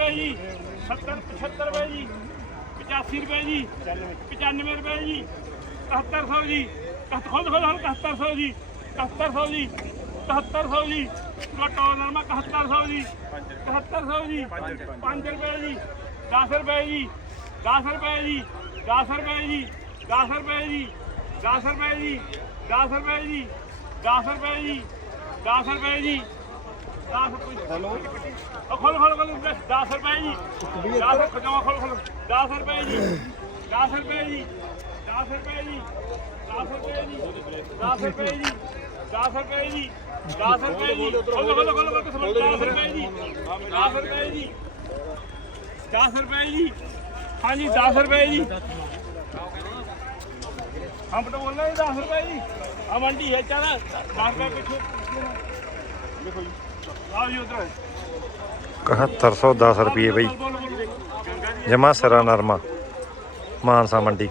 ਰੁਪਏ ਜੀ 70 75 ਰੁਪਏ ਜੀ 85 ਰੁਪਏ ਜੀ 95 ਰੁਪਏ ਜੀ 7100 ਜੀ ਖੋਲ ਖੋਲ ਖੋਲ 7100 ਜੀ 7100 ਜੀ 7100 ਜੀ ਘਟੋ ਨਰਮਾ 7100 ਜੀ 7100 ਜੀ 5 ਰੁਪਏ ਜੀ 10 ਰੁਪਏ ਜੀ 10 ਰੁਪਏ ਜੀ 10 ਰੁਪਏ ਜੀ 10 ਰੁਪਏ ਜੀ 10 ਰੁਪਏ ਜੀ 10 ਰੁਪਏ ਜੀ 10 ਰੁਪਏ ਜੀ 10 ਰੁਪਏ ਜੀ 10 ਹੈਲੋ ਖੋਲ ਖੋਲ ਖੋਲ 10 ਰੁਪਏ ਜੀ 10 ਖਜਾਵਾ ਖੋਲ ਖੋਲ 10 ਰੁਪਏ ਜੀ 10 ਰੁਪਏ ਜੀ 10 ਰੁਪਏ ਜੀ 10 ਰੁਪਏ ਜੀ 10 ਰੁਪਏ ਜੀ 10 ਰੁਪਏ ਜੀ 10 ਰੁਪਏ ਜੀ ਖੋਲ ਖੋਲ ਖੋਲ ਖੋਲ 10 ਰੁਪਏ ਜੀ 10 ਰੁਪਏ ਜੀ 10 ਰੁਪਏ ਜੀ ਹਾਂਜੀ 10 ਰੁਪਏ ਜੀ ਹਮ ਤਾਂ ਬੋਲ 10 ਰੁਪਏ ਜੀ ਆ ਮੰਡੀ ਹੈ ਚਾਰਾ 10 ਰੁਪਏ ਪਿੱਛੇ ਦੇਖੋ ਜੀ ਆਓ ਜੀ ਉਧਰ 7110 ਰੁਪਏ ਬਈ। ਗੰਗਾ ਜੀ ਜਮਾ ਸਰਾ ਨਰਮਾ। ਮਾਨਸਾ ਮੰਡੀ।